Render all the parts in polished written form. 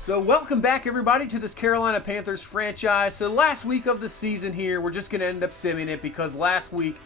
So welcome back, everybody, to this Carolina Panthers franchise. So last week of the season here, we're just going to end up simming it because last week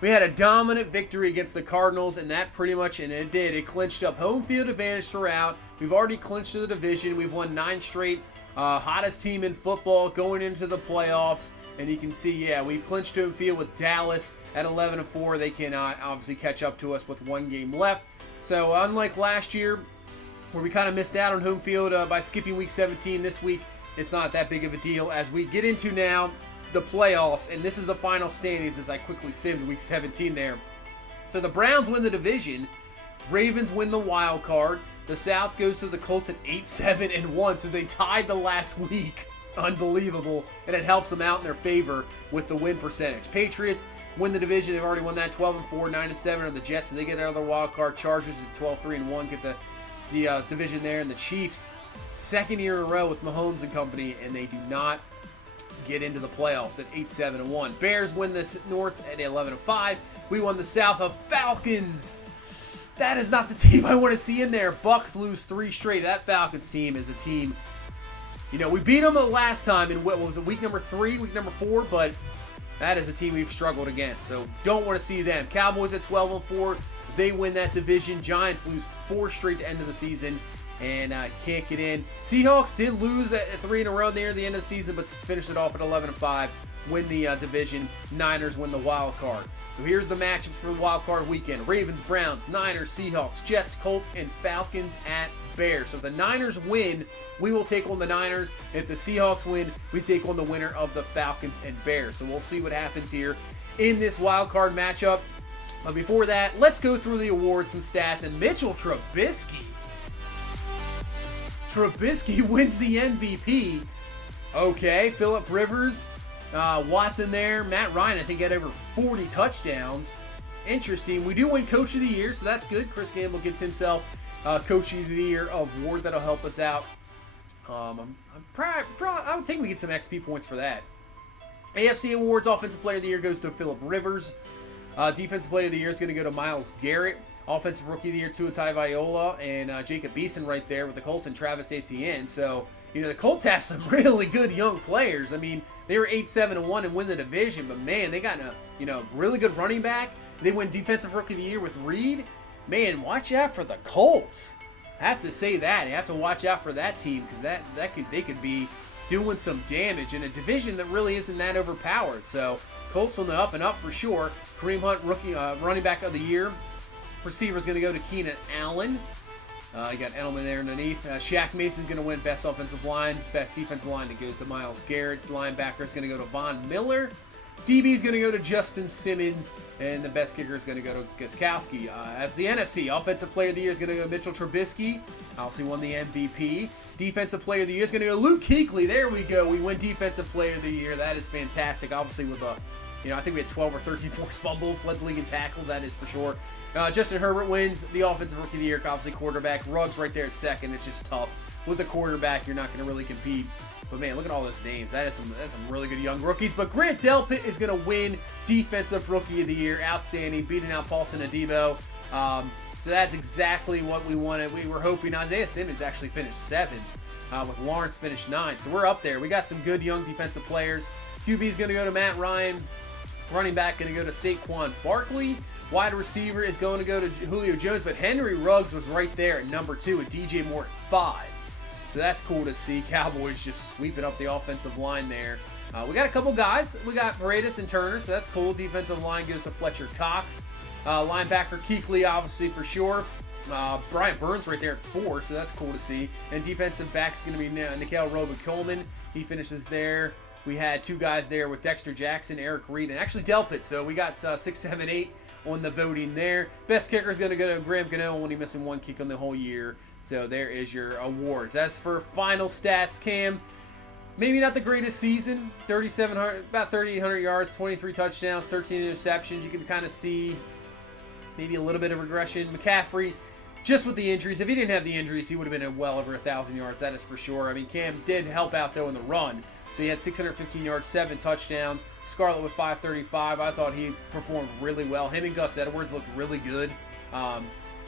we had a dominant victory against the Cardinals, and that pretty much, and it did, it clinched up home field advantage throughout. We've already clinched the division. We've won 9 straight, hottest team in football going into the playoffs. And you can see, yeah, we've clinched home field with Dallas at 11-4. They cannot obviously catch up to us with 1 game left. So unlike last year, where we kind of missed out on home field by skipping week 17, this week it's not that big of a deal as we get into now the playoffs, and this is the final standings as I quickly simmed week 17 there. So the Browns win the division, Ravens win the wild card, the South goes to the Colts at 8-7-1, so they tied the last week. Unbelievable, and it helps them out in their favor with the win percentage. Patriots win the division, they've already won that 12-4, 9-7 are the Jets, and they get out of their wild card. Chargers at 12-3-1 get the division there, and the Chiefs, second year in a row with Mahomes and company, and they do not get into the playoffs at 8-7-1. Bears win the North at 11-5. We won the South of Falcons. That is not the team I want to see in there. Bucks lose 3 straight. That Falcons team is a team, you know, we beat them the last time in what was it, week number 3, week number 4, but that is a team we've struggled against, so don't want to see them. Cowboys at 12-4. They win that division. Giants lose 4 straight to end of the season and can't get in. Seahawks did lose at 3 in a row near the end of the season, but finished it off at 11-5. Win the division. Niners win the wild card. So here's the matchups for the wild card weekend: Ravens, Browns, Niners, Seahawks, Jets, Colts, and Falcons at Bears. So if the Niners win, we will take on the Niners. If the Seahawks win, we take on the winner of the Falcons and Bears. So we'll see what happens here in this wild card matchup. But before that, let's go through the awards and stats. And Mitchell Trubisky wins the MVP. Okay, Phillip Rivers, Watson there. Matt Ryan, I think, had over 40 touchdowns. Interesting. We do win Coach of the Year, so that's good. Chris Gamble gets himself Coach of the Year award. That'll help us out. I would think we get some XP points for that. AFC Awards, Offensive Player of the Year goes to Phillip Rivers. Defensive Player of the Year is going to go to Myles Garrett. Offensive Rookie of the Year, Tua Tagovailoa, and Jacob Eason right there with the Colts and Travis Etienne. So, you know, the Colts have some really good young players. I mean, they were 8-7-1 and win the division, but man, they got a really good running back. They win Defensive Rookie of the Year with Reed. Man, watch out for the Colts. I have to say that. You have to watch out for that team because they could be doing some damage in a division that really isn't that overpowered. So Colts on the up and up for sure. Kareem Hunt, rookie running back of the year. Receiver is going to go to Keenan Allen. You got Edelman there underneath. Shaq Mason's going to win best offensive line. Best defensive line, it goes to Myles Garrett. Linebacker is going to go to Von Miller. DB is going to go to Justin Simmons. And the best kicker is going to go to Gostkowski. As the NFC, Offensive Player of the Year is going to go to Mitchell Trubisky. Obviously won the MVP. Defensive Player of the Year is going to go to Luke Kuechly. There we go. We win Defensive Player of the Year. That is fantastic. Obviously with I think we had 12 or 13 forced fumbles, led the league in tackles, that is for sure. Justin Herbert wins the Offensive Rookie of the Year, obviously quarterback. Ruggs right there at second. It's just tough. With the quarterback, you're not going to really compete. But man, look at all those names. That's some really good young rookies. But Grant Delpit is going to win Defensive Rookie of the Year. Outstanding, beating out Paulson Adebo. So that's exactly what we wanted. We were hoping Isaiah Simmons actually finished 7th, with Lawrence finished 9th. So we're up there. We got some good young defensive players. QB is going to go to Matt Ryan. Running back going to go to Saquon Barkley. Wide receiver is going to go to Julio Jones, but Henry Ruggs was right there at number 2 and DJ Moore at 5. So that's cool to see. Cowboys just sweeping up the offensive line there. We got a couple guys. We got Paredes and Turner, so that's cool. Defensive line goes to Fletcher Cox. Linebacker Kuechly, obviously, for sure. Brian Burns right there at 4, so that's cool to see. And defensive back is going to be Nikhil Robert-Coleman. He finishes there. We had 2 guys there with Dexter Jackson, Eric Reed, and actually Delpit. So we got 6, 7, 8 on the voting there. Best kicker is going to go to Graham Gano, only missing 1 kick on the whole year. So there is your awards. As for final stats, Cam, maybe not the greatest season. 3,700, about 3,800 yards, 23 touchdowns, 13 interceptions. You can kind of see maybe a little bit of regression. McCaffrey, just with the injuries. If he didn't have the injuries, he would have been at well over 1,000 yards. That is for sure. I mean, Cam did help out, though, in the run. So he had 615 yards, 7 touchdowns. Scarlett with 535. I thought he performed really well. Him and Gus Edwards looked really good.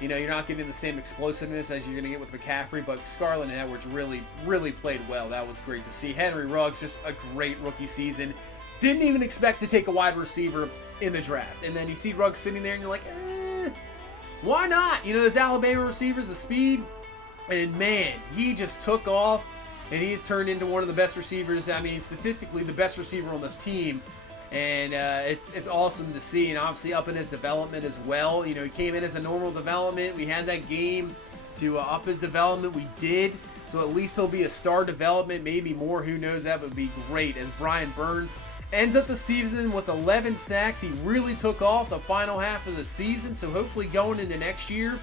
You know, you're not getting the same explosiveness as you're going to get with McCaffrey, but Scarlett and Edwards really played well. That was great to see. Henry Ruggs, just a great rookie season. Didn't even expect to take a wide receiver in the draft. And then you see Ruggs sitting there and you're like, why not? You know, those Alabama receivers, the speed. And man, he just took off, and he's turned into one of the best receivers. I mean, statistically, the best receiver on this team. And it's awesome to see, and obviously up in his development as well. You know, he came in as a normal development. We had that game to up his development. We did. So at least he'll be a star development, maybe more. Who knows? That would be great. As Brian Burns ends up the season with 11 sacks. He really took off the final half of the season. So hopefully going into next year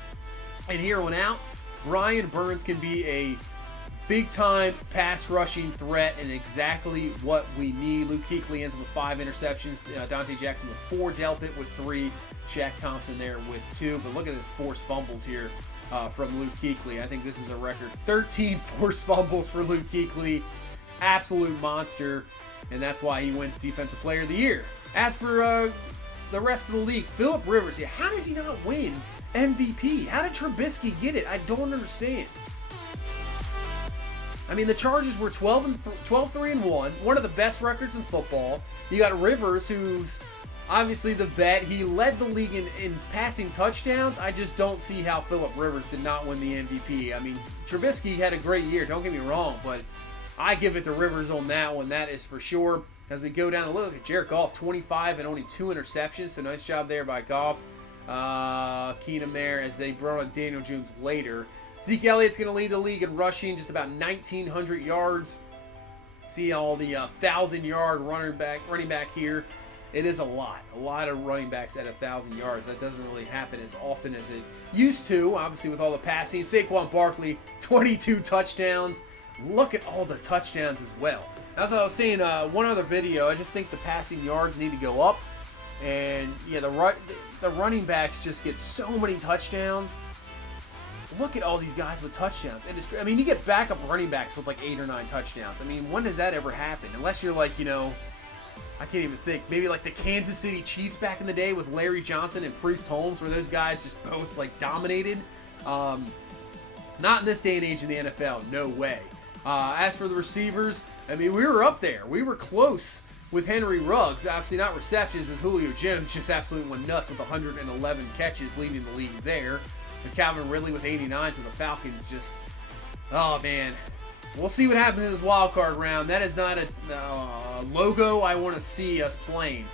and here on out, Brian Burns can be a big-time pass rushing threat and exactly what we need. Luke Kuechly ends up with 5 interceptions. Dante Jackson with 4. Delpit with 3. Shaq Thompson there with 2. But look at this forced fumbles here from Luke Kuechly. I think this is a record. 13 forced fumbles for Luke Kuechly. Absolute monster. And that's why he wins Defensive Player of the Year. As for the rest of the league, Phillip Rivers, how does he not win MVP? How did Trubisky get it? I don't understand. I mean, the Chargers were 12-3-1, one of the best records in football. You got Rivers, who's obviously the vet. He led the league in passing touchdowns. I just don't see how Phillip Rivers did not win the MVP. I mean, Trubisky had a great year, don't get me wrong, but I give it to Rivers on that one, that is for sure. As we go down, look at Jared Goff, 25 and only 2 interceptions, so nice job there by Goff. Keenum there as they brought on Daniel Jones later. Zeke Elliott's going to lead the league in rushing, just about 1,900 yards. See all the 1,000-yard running back here. It is a lot of running backs at 1,000 yards. That doesn't really happen as often as it used to, obviously with all the passing. Saquon Barkley, 22 touchdowns. Look at all the touchdowns as well. As I was saying, one other video, I just think the passing yards need to go up. And yeah, the running backs just get so many touchdowns. Look at all these guys with touchdowns. And I mean, you get backup running backs with like 8 or 9 touchdowns. I mean, when does that ever happen? Unless you're like, you know, I can't even think. Maybe like the Kansas City Chiefs back in the day with Larry Johnson and Priest Holmes, where those guys just both like dominated. Not in this day and age in the NFL. No way. As for the receivers, I mean, we were up there. We were close with Henry Ruggs. Obviously not receptions, as Julio Jones just absolutely went nuts with 111 catches, leading the league there. And Calvin Ridley with 89, so the Falcons just, oh man. We'll see what happens in this wild card round. That is not a logo I want to see us playing.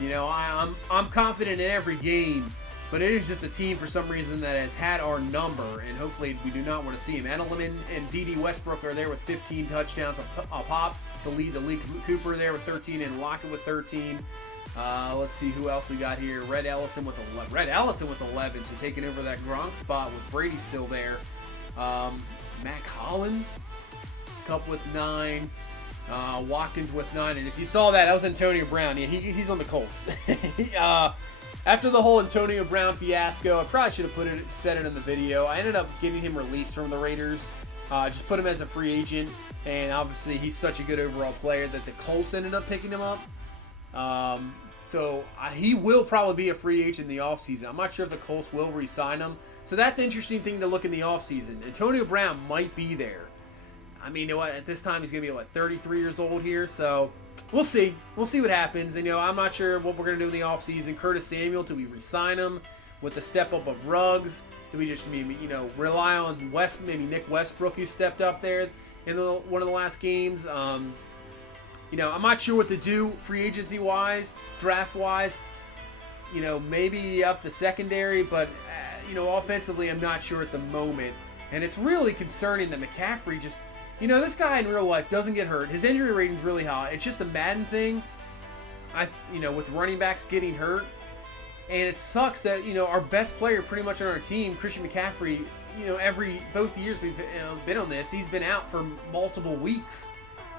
You know, I'm confident in every game, but it is just a team for some reason that has had our number, and hopefully we do not want to see him. Edelman and D.D. Westbrook are there with 15 touchdowns a pop to lead the league. Cooper there with 13 and Lockett with 13. Let's see who else we got here. Red Ellison with 11, so taking over that Gronk spot with Brady still there. Matt Collins, Cup with 9. Watkins with 9. And if you saw that was Antonio Brown. Yeah, he's on the Colts. After the whole Antonio Brown fiasco, I probably should have said it in the video. I ended up getting him released from the Raiders. Just put him as a free agent. And obviously he's such a good overall player that the Colts ended up picking him up. So he will probably be a free agent in the offseason. I'm not sure if the Colts will re-sign him. So that's an interesting thing to look in the offseason. Antonio Brown might be there. I mean, you know what, at this time he's going to be, 33 years old here. So we'll see. We'll see what happens. And, I'm not sure what we're going to do in the offseason. Curtis Samuel, do we re-sign him with the step-up of Ruggs? Do we just maybe, rely on maybe Nick Westbrook, who stepped up there in one of the last games? I'm not sure what to do free agency-wise, draft-wise. Maybe up the secondary, but, offensively, I'm not sure at the moment. And it's really concerning that McCaffrey just, this guy in real life doesn't get hurt. His injury rating's really high. It's just a Madden thing, with running backs getting hurt. And it sucks that, our best player pretty much on our team, Christian McCaffrey, both years we've been on this, he's been out for multiple weeks.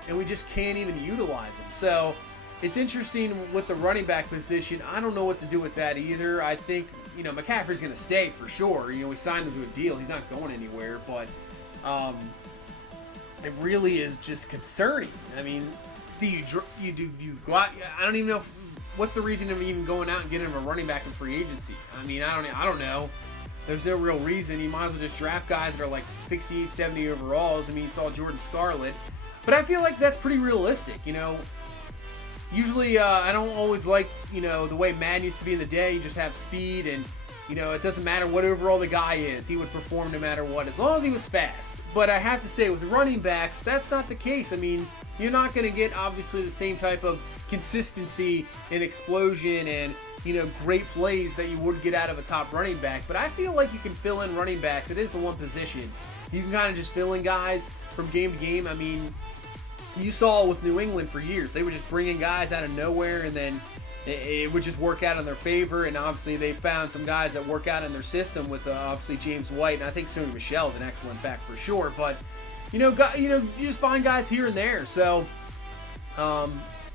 And we just can't even utilize him. So it's interesting with the running back position. I don't know what to do with that either. I think, McCaffrey's going to stay for sure. We signed him to a deal. He's not going anywhere. But it really is just concerning. I mean, do you go out? I don't even know what's the reason of even going out and getting him a running back in free agency. I mean, I don't know. there's no real reason. You might as well just draft guys that are like 68, 70 overalls. I mean, you saw Jordan Scarlett. But I feel like that's pretty realistic, you know. Usually, I don't always like, you know, the way Madden used to be in the day. You just have speed and, you know, it doesn't matter what overall the guy is. He would perform no matter what, as long as he was fast. But I have to say, with running backs, that's not the case. I mean, you're not going to get, obviously, the same type of consistency and explosion and, you know, great plays that you would get out of a top running back. But I feel like you can fill in running backs. It is the one position. You can kind of just fill in guys from game to game. I mean, you saw with New England for years. They would just bring in guys out of nowhere, and then it would just work out in their favor. And obviously, they found some guys that work out in their system with obviously James White, and I think Sony Michel is an excellent back for sure. But you just find guys here and there. So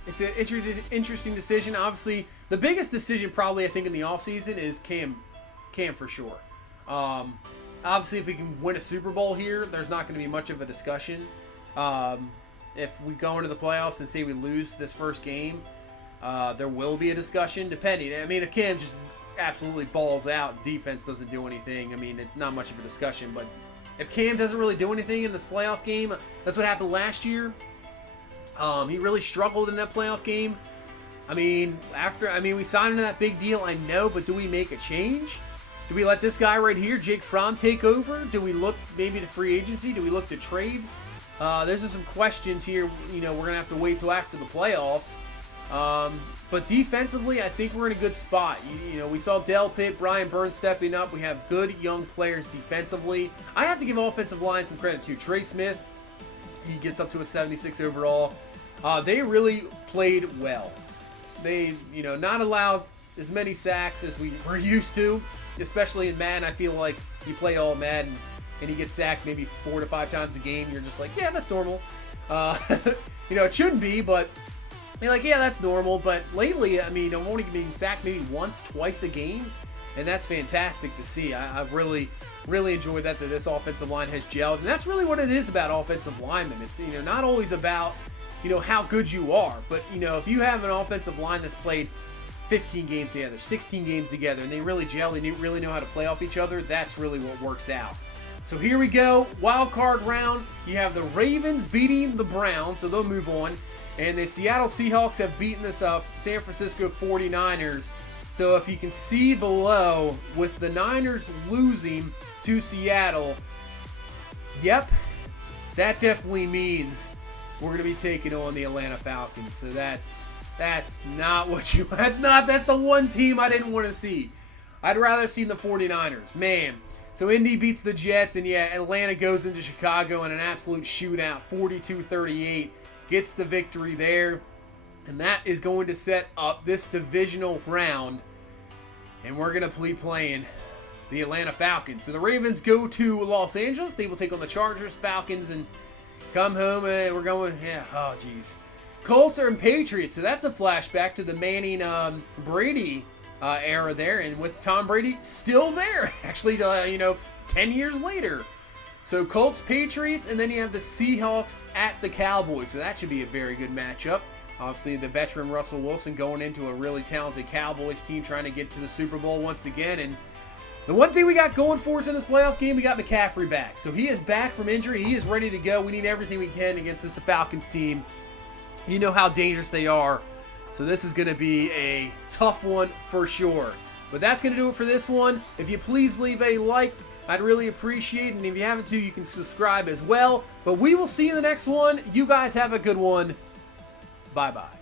it's an interesting decision. Obviously, the biggest decision probably I think in the offseason is Cam for sure. Obviously, if we can win a Super Bowl here, there's not going to be much of a discussion. If we go into the playoffs and say we lose this first game, there will be a discussion, depending. I mean, if Cam just absolutely balls out and defense doesn't do anything, I mean, it's not much of a discussion. But if Cam doesn't really do anything in this playoff game, that's what happened last year. He really struggled in that playoff game. I mean, we signed him to that big deal, I know, but do we make a change? Do we let this guy right here, Jake Fromm, take over? Do we look maybe to free agency? Do we look to trade? There's just some questions here. You know, we're going to have to wait till after the playoffs. But defensively, I think we're in a good spot. You know, we saw Del Pitt, Brian Burns stepping up. We have good young players defensively. I have to give offensive line some credit too. Trey Smith, he gets up to a 76 overall. They really played well. They, you know, not allowed as many sacks as we were used to, especially in Madden. I feel like you play all Madden and he gets sacked maybe 4 to 5 times a game, you're just like, yeah, that's normal. You know, it shouldn't be, but you're like, yeah, that's normal. But lately, I mean, I'm only being sacked maybe once, twice a game, and that's fantastic to see. I've really enjoyed that this offensive line has gelled, and that's really what it is about offensive linemen. It's, you know, not always about, you know, how good you are, but, you know, if you have an offensive line that's played 15 games together, 16 games together, and they really gel, and you really know how to play off each other, that's really what works out. So here we go, wild card round. You have the Ravens beating the Browns, so they'll move on. And the Seattle Seahawks have beaten the San Francisco 49ers. So if you can see below, with the Niners losing to Seattle, yep, that definitely means we're going to be taking on the Atlanta Falcons. So that's not what you, that's the one team I didn't want to see. I'd rather see the 49ers, man. So Indy beats the Jets, and yeah, Atlanta goes into Chicago in an absolute shootout, 42-38, gets the victory there, and that is going to set up this divisional round, and we're going to be playing the Atlanta Falcons. So the Ravens go to Los Angeles. They will take on the Chargers, Falcons, and come home, and we're going, yeah, oh, geez. Colts and Patriots, so that's a flashback to the Manning Brady era there, and with Tom Brady still there, actually, 10 years later. So Colts, Patriots, and then you have the Seahawks at the Cowboys. So that should be a very good matchup. Obviously, the veteran Russell Wilson going into a really talented Cowboys team, trying to get to the Super Bowl once again. And the one thing we got going for us in this playoff game, we got McCaffrey back. So he is back from injury. He is ready to go. We need everything we can against this Falcons team. You know how dangerous they are. So this is going to be a tough one for sure. But that's going to do it for this one. If you please leave a like, I'd really appreciate it. And if you haven't you can subscribe as well. But we will see you in the next one. You guys have a good one. Bye-bye.